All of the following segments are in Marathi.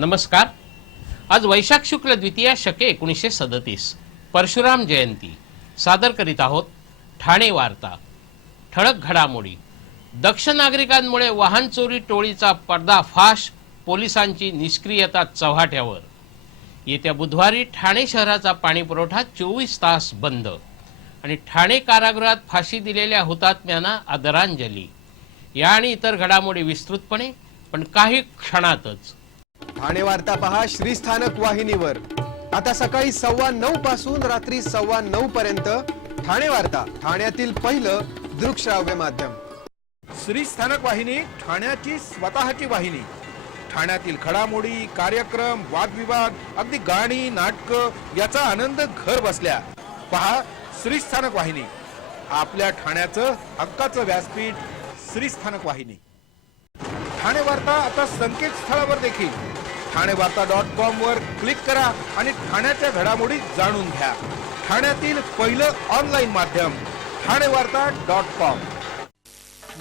नमस्कार। आज वैशाख शुक्ल द्वितीया शके 1937 परशुराम जयंती सादर करीत आहोत ठाणे वार्ता। ठळक घडामोडी। दक्ष नागरिकांमुळे वाहन चोरी टोळीचा पर्दाफाश, पोलिसांची निष्क्रियता चव्हाट्यावर। येत्या बुधवारी ठाणे शहराचा पाणी पुरवठा 24 तास बंद आणि ठाणे कारागृहात फाशी दिलेल्या हुतात्म्यांना आदरांजली। या आणि इतर घडामोडी विस्तृतपणे पण काही क्षणातच। ठाणे वार्ता पहा श्रीस्थानक वाहिनीवर। आता सकाळी 9:15 पासून रात्री 9:15 पर्यंत ठाणे वार्ता, ठाण्यातील पहिलं दृकश्राव्य माध्यम। श्रीस्थानक वाहिनी ठाण्याची स्वतःची वाहिनी। ठाण्यातील घडामोडी, कार्यक्रम, वादविवाद, अगदी गाणी, नाटक याचा आनंद घर बसल्या पहा श्रीस्थानक वाहिनी। आपल्या ठाण्याचं हक्काचं व्यासपीठ श्रीस्थानक वाहिनी। ठाणे वार्ता आता संकेतस्थळावर देखील ठाणेवार्ता.com वर क्लिक करा आणि ठाण्याच्या घडामोडी जाणून घ्या। ठाण्यातील पहिलं ऑनलाईन माध्यम ठाणेवार्ता.com।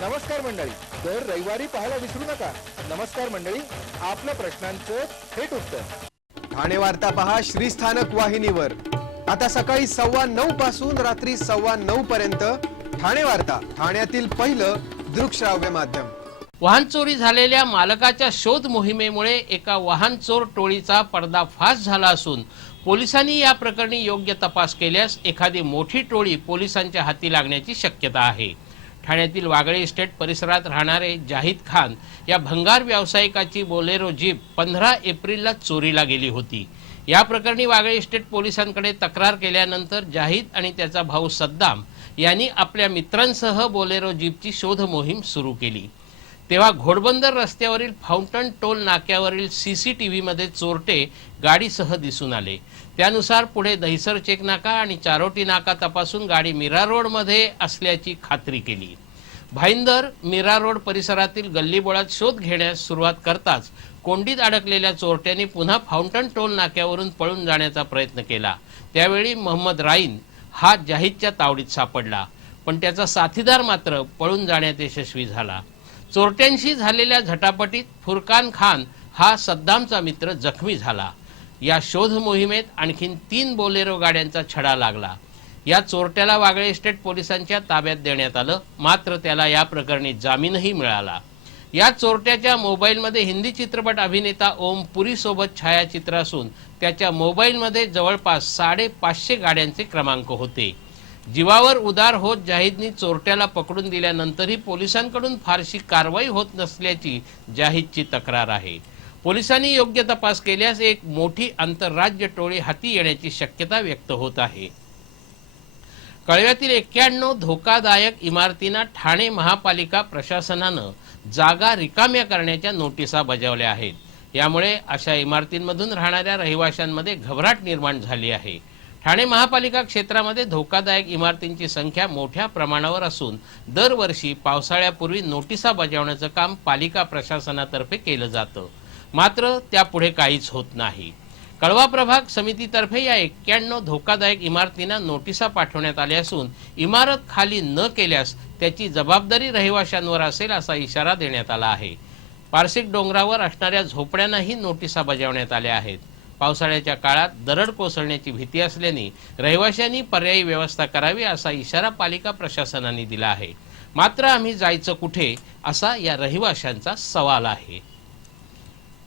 नमस्कार मंडळी, दर रविवारी पाहायला विसरू नका। नमस्कार मंडळी, आपल्या प्रश्नांचं थेट उत्तर। ठाणे वार्ता पहा श्रीस्थानक वाहिनीवर। आता सकाळी 9:15 पासून रात्री 9:15 पर्यंत ठाणे वार्ता, ठाण्यातील पहिलं दृकश्राव्य माध्यम। वाहन चोरी झालेल्या मालकाच्या शोध मोहिमेमुळे एका वाहन चोर टोळीचा पर्दाफाश झाला असून पोलिसांनी या प्रकरणी योग्य तपास केल्यास एखादी मोठी टोळी पोलिसांच्या हाती लागण्याची शक्यता आहे। ठाण्यातील वागळे इस्टेट परिसरात राहणारे जाहिद खान या भंगार व्यावसायिकाची बोलेरो जीप 15 एप्रिलला चोरीला गेली होती। या प्रकरणी वागळे इस्टेट पोलिसांकडे तक्रार केल्यानंतर जाहिद आणि त्याचा भाऊ सद्दाम यांनी आपल्या मित्रांसह बोलेरो जीपची शोध मोहीम सुरू केली। तेव्हा घोडबंदर रस्त्यावरील फाउंटन टोल नाक्यावरील CCTV मध्ये चोरटे गाडीसह दिसून आले। त्यानुसार पुढे दहिसर चेक नाका आणि चारोटी नाका तपासून गाडी मीरा रोड मध्ये असल्याची खात्री केली। भाईंदर मीरा रोड परिसरातील गल्लीबोळात शोध घेण्यास सुरुवात करताच कोंडीत अडकलेल्या चोरट्यांनी पुन्हा फाउंटन टोल नाक्यावरून पळून जाण्याचा प्रयत्न केला। त्यावेळी मोहम्मद राईन हा जाहिदच्या तावडीत सापडला, पण त्याचा साथीदार मात्र पळून जाण्यात यशस्वी झाला। चोरट्यांशी झालेल्या झटापटीत फुरकान खान हा सद्दामचा मित्र जखमी झाला। या शोध मोहिमेत आणखीन 3 बोलेरो गाड्यांचा छडा लागला। या चोरट्याला वागळे इस्टेट पोलिसांच्या ताब्यात देण्यात आलं, मात्र त्याला या प्रकरणी जामीनही मिळाला। या चोरट्याच्या मोबाईलमध्ये हिंदी चित्रपट अभिनेता ओम पुरी सोबत छायाचित्र असून त्याच्या मोबाईलमध्ये जवळपास 550 गाड्यांचे क्रमांक होते। जीवावर उदार होत जाहिदनी चोरट्याला पकडून दिल्यानंतरही पोलिसांकडून फारशी कारवाई होत नसल्याची जाहिदची तक्रार आहे। पोलिसांनी योग्य तपास केल्यास एक मोठी आंतरराज्य टोळी हाती येण्याची शक्यता व्यक्त होत आहे। कळव्यातील 91 धोकादायक इमारतींना ठाणे महापालिका प्रशासनानं जागा रिकाम्या करण्याच्या नोटिसा बजावल्या आहेत। यामुळे अशा इमारतींमधून राहणाऱ्या रहिवाशांमध्ये घबराट निर्माण झाली आहे। ठाणे महापालिका क्षेत्रामध्ये धोकादायक इमारतींची संख्या मोठ्या प्रमाणावर असून दरवर्षी पावसाळ्यापूर्वी नोटिसा बजावण्याचं काम पालिका प्रशासनातर्फे केलं जातं, मात्र त्यापुढे काहीच होत नाही। कळवा प्रभाग समितीतर्फे या 91 धोकादायक इमारतींना नोटिसा पाठवण्यात आल्या असून इमारत खाली न केल्यास त्याची जबाबदारी रहिवाशांवर असेल असा इशारा देण्यात आला आहे। पारसिक डोंगरावर असणाऱ्या झोपड्यांनाही नोटिसा बजावण्यात आल्या आहेत। पावसाळ्याच्या काळात दरड कोसळण्याची भीती असल्याने रहिवाशांनी पर्यायी व्यवस्था करावी असा इशारा पालिका प्रशासनाने दिला आहे। मात्र आम्ही जायचं कुठे असा या रहिवाशांचा सवाल आहे।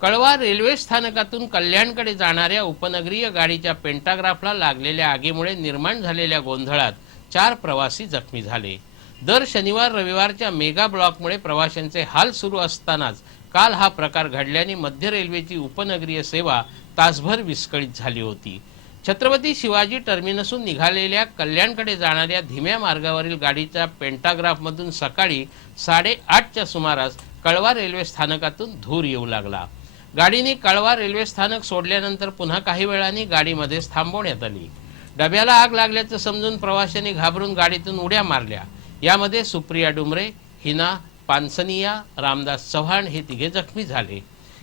कळवा रेल्वे स्थानकातून कल्याणकडे जाणाऱ्या उपनगरीय गाडीच्या पेंटाग्राफला लागलेल्या आगीमुळे निर्माण झालेल्या गोंधळात 4 प्रवासी जखमी झाले। दर शनिवार रविवारच्या मेगा ब्लॉकमुळे प्रवाशांचे हाल सुरू असतानाच काल हा प्रकार घडल्याने मध्य रेल्वेची उपनगरीय सेवा तासभर विस्कळीत झाली होती। छत्रपती शिवाजी टर्मिनसहून निघालेल्या कल्याणकडे जाणाऱ्या धीम्या मार्गावरील गाडीच्या पेंटाग्राफमधून सकाळी 8:30च्या सुमारास कळवा रेल्वे स्थानकातून धूर येऊ लागला। गाडीने कळवा रेल्वे स्थानक सोडल्यानंतर पुन्हा काही वेळाने गाडीमध्येच थांबवण्यात आली। डब्याला आग लागल्याचं समजून प्रवाशांनी घाबरून गाडीतून उड्या मारल्या। यामध्ये सुप्रिया डुमरे, हिना पानसनिया, रामदास चव्हाण हे तिघे जखमी झाले।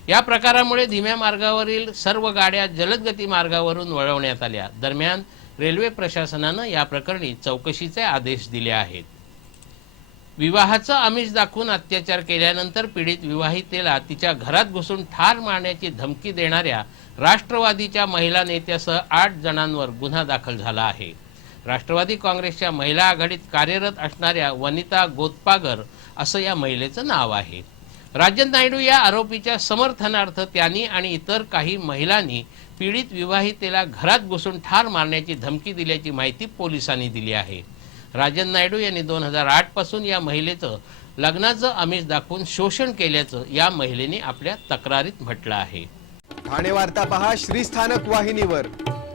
या प्रकारामुळे धीम्या मार्गावरील सर्व गाड्या जलदगती मार्गावरून वळवण्यात आल्या। दरम्यान रेल्वे प्रशासनानं या प्रकरणी चौकशीचे आदेश दिले आहेत। विवाहाचं आमिष दाखवून अत्याचार केल्यानंतर पीडित विवाहितेला तिच्या घरात घुसून ठार मारण्याची धमकी देणाऱ्या राष्ट्रवादीच्या महिला नेत्यासह 8 जणांवर गुन्हा दाखल झाला आहे. राष्ट्रवादी काँग्रेसच्या महिला आघाडीत कार्यरत असणाऱ्या वनिता गोतपागर असं या महिलेचं नाव आहे. राजन नायडू या आरोपीच्या समर्थनार्थ त्यांनी आणि इतर काही महिलांनी पीडित विवाहितेला घरात घुसून ठार मारण्याची धमकी दिल्याची माहिती पोलिसांनी दिली आहे. राजन नायडू यांनी 2008 पासून या महिलेचं लग्नाचं आमिष दाखवून शोषण केल्याचं या महिलेने आपल्या तक्रारीत म्हटलं आहे. ठाणे वार्ता पहा श्रीस्थानक वाहिनीवर.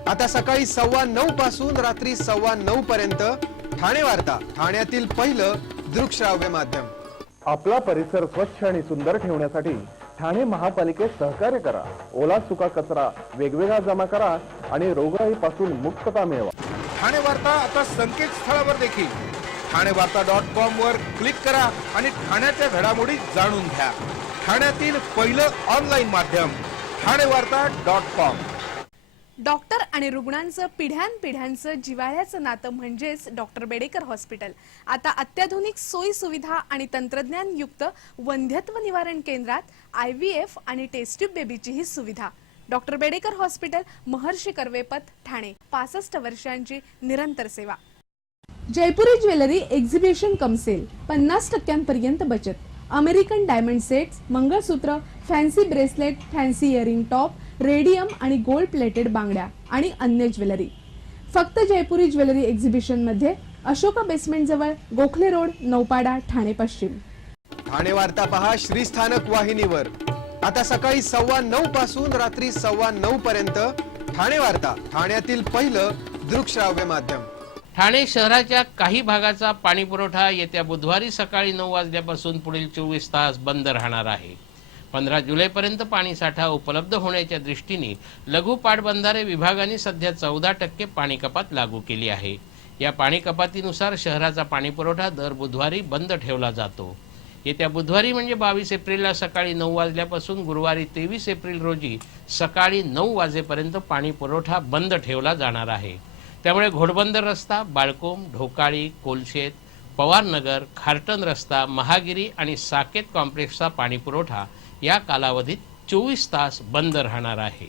आता सकाळी 9:15 पासून रात्री 9:15 पर्यंत ठाणे वार्ता, ठाण्यातील पहिलं दृकश्राव्य माध्यम. आपला परिसर स्वच्छ आणि सुंदर ठेवण्यासाठी ठाणे महापालिकेत सहकार्य करा. ओला सुका कचरा वेगवेगळा जमा करा आणि रोगराईपासून मुक्तता मिळवा. ठाणे वार्ता आता संकेतस्थळावर देखील ठाणेवार्ता.com वर क्लिक करा आणि ठाण्याच्या घडामोडी जाणून घ्या. ठाण्यातील पहिलं ऑनलाईन माध्यम ठाणेवार्ता.com. डॉक्टर आणि रुग्णांचं पिढ्यानपिढ्यांचं जिव्हाळ्याचं नातं म्हणजेच डॉक्टर बेडेकर हॉस्पिटल. आता अत्याधुनिक सोयी सुविधा आणि तंत्रज्ञान युक्त वंध्यत्व निवारण केंद्रात IVF आणि टेस्ट ट्यूब बेबीचीही सुविधा. Doctor Bedekar hospital, Maharshi Karvepath, Thane. 65 वर्षांची निरंतर सेवा. Jaipuri jewellery exhibition cum sale. 50% बचत. American diamond sets, mangalsutra, fancy bracelet, fancy earring top, radium आणि गोल्ड प्लेटेड बांगड्या आणि अन्य ज्वेलरी फक्त जयपुरी ज्वेलरी एक्झिबिशन मध्ये. अशोका बेसमेंट जवळ, गोखले रोड, नौपाडा, ठाणे पश्चिम. ठाणे वार्ता पहा श्रीस्थानक वाहिनीवर. आता सकाळी 9:15 पासून रात्री 9:15 पर्यंत ठाणे वार्ता, ठाण्यातील पहिलं दृकश्राव्य माध्यम. ठाणे शहराच्या काही भागाचा पाणी पुरवठा येत्या बुधवारी सकाळी 9 वाजल्यापासून पुढील 24 तास बंद राहणार आहे. 15 जुलैपर्यंत पाणीसाठा उपलब्ध होण्याच्या दृष्टीने लघु पाटबंधारे विभागाने सध्या 14% पाणी कपात लागू केली आहे. या पाणी कपातीनुसार शहराचा पाणी पुरवठा दर बुधवारी बंद ठेवला जातो. येत्या बुधवारी म्हणजे 22 एप्रिलला सकाळी 9 वाजल्यापासून गुरुवारी 23 एप्रिल रोजी सकाळी 9 वाजेपर्यंत पाणी पुरवठा बंद ठेवला जाणार आहे. त्यामुळे घोडबंदर रस्ता, बाळकोम, ढोकाळी, कोलशेत, पवारनगर, खारटन रस्ता, महागिरी आणि साकेत कॉम्प्लेक्सचा पाणी पुरवठा या कालावधीत 24 तास बंद राहणार आहे.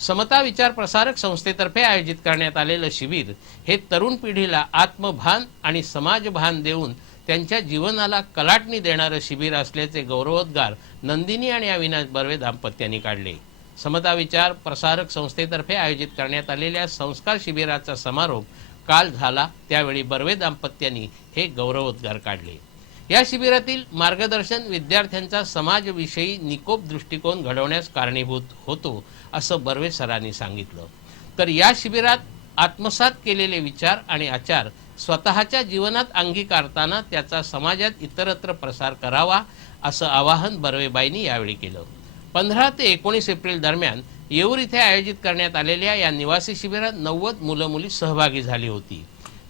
समता विचार प्रसारक संस्थेतर्फे आयोजित करण्यात आलेलं शिबिर हे तरुण पिढीला आत्मभान आणि समाजभान देऊन त्यांच्या जीवनाला कलाटणी देणारं शिबिर असल्याचे गौरवोद्गार नंदिनी आणि अविनाश बर्वे दाम्पत्यांनी काढले. समता विचार प्रसारक संस्थेतर्फे आयोजित करण्यात आलेल्या संस्कार शिबिराचा समारोप काल झाला. त्यावेळी बर्वे दाम्पत्यांनी हे गौरवोद्गार काढले. या शिबिरातील मार्गदर्शन विद्यार्थ्यांचा समाजविषयी निकोप दृष्टिकोन घडवण्यास कारणीभूत होतो असं बर्वे सरांनी सांगितलं. तर या शिबिरात आत्मसात केलेले विचार आणि आचार स्वतःच्या जीवनात अंगीकारताना त्याचा समाजात इतरत्र प्रसार करावा असं आवाहन बर्वेबाईंनी यावेळी केलं. 15 ते 19 एप्रिल दरम्यान येऊर इथे आयोजित करण्यात आलेल्या या निवासी शिबिरात 90 मुलं मुली सहभागी झाली होती.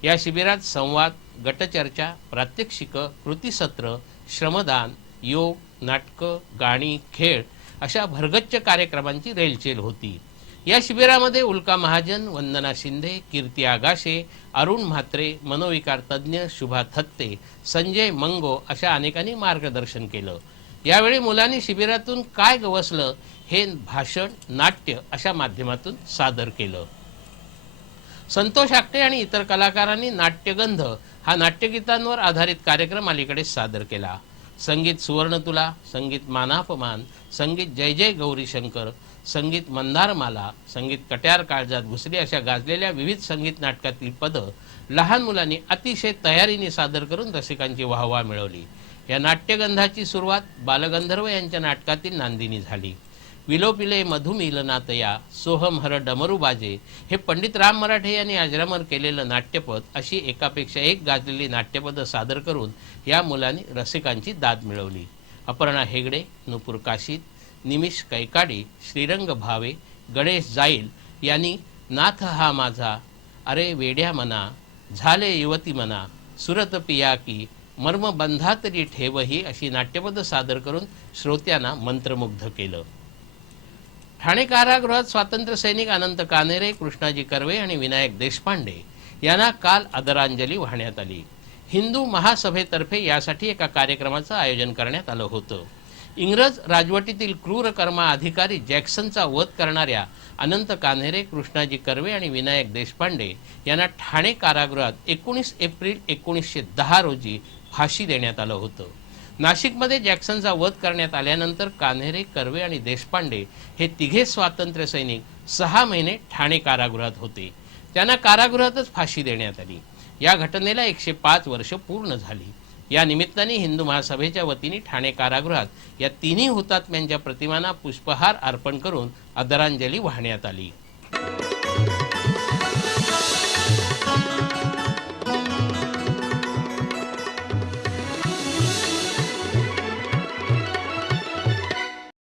या शिबिरात संवाद, गटचर्चा, प्रात्यक्षिकं, कृतीसत्र, श्रमदान, योग, नाटकं, गाणी, खेळ अशा भरगच्च कार्यक्रमांची रेलचेल होती. या शिबिरामध्ये उल्का महाजन, वंदना शिंदे, कीर्ती आगाशे, अरुण म्हात्रे, मनोविकार तज्ज्ञ शुभा थत्ते, संजय मंगो अशा अनेकांनी मार्गदर्शन केलं. यावेळी मुलांनी शिबिरातून काय गवसलं हे भाषण, नाट्य अशा माध्यमातून सादर केलं. संतोष आकटे आणि इतर कलाकारांनी नाट्यगंध हा नाट्यगीतांवर आधारित कार्यक्रम अलीकडे सादर केला. संगीत सुवर्णतुला, संगीत मानापमान, संगीत जय जय गौरी शंकर, संगीत मंदारमाला, संगीत कट्यार काळजात घुसली अशा गाजलेल्या विविध संगीत नाटकातील पदं लहान मुलांनी अतिशय तयारीने सादर करून रसिकांची वाहवा मिळवली. या नाट्यगंधाची सुरुवात बालगंधर्व यांच्या नाटकातील नांदिनी झाली. विलोपिले मधुमिलनातया, सोहम हर डमरू बाजे हे पंडित राम मराठे यांनी अजरामर केलेलं नाट्यपद अशी एकापेक्षा एक गाजलेली नाट्यपदं सादर करून या मुलांनी रसिकांची दाद मिळवली. अपर्णा हेगडे, नुपूर काशीद, निमिष कैकाडी, श्रीरंग भावे, गणेश जाईल यांनी नाथ हा माझा, अरे वेड्या मना, झाले युवती मना, सुरत पिया की, मर्म बंधातरी ठेवही अशी नाट्यपदं सादर करून श्रोत्यांना मंत्रमुग्ध केलं. ठाणे कारागृहात स्वातंत्र्य सैनिक अनंत कानेरे, कृष्णाजी कर्वे आणि विनायक देशपांडे यांना काल आदरांजली वाहण्यात आली. हिंदू महासभेतर्फे यासाठी एका कार्यक्रमाचं आयोजन करण्यात आलं होतं. इंग्रज राजवटीतील क्रूरकर्मा अधिकारी जॅक्सनचा वध करणाऱ्या अनंत कान्हेरे, कृष्णाजी कर्वे आणि विनायक देशपांडे यांना ठाणे कारागृहात 19 एप्रिल 1910 रोजी फाशी देण्यात आलं होतं. नाशिकमध्ये जॅक्सनचा वध करण्यात आल्यानंतर कान्हेरे, कर्वे आणि देशपांडे हे तिघे स्वातंत्र्य सैनिक 6 महिने ठाणे कारागृहात होते. त्यांना कारागृहातच फाशी देण्यात आली. या घटनेला 105 वर्ष पूर्ण झाली. या निमित्ताने हिंदू महासभेच्या वतीने ठाणे कारागृहात या तिन्ही हुतात्म्यांच्या प्रतिमांना पुष्पहार अर्पण करून आदरांजली वाहण्यात आली.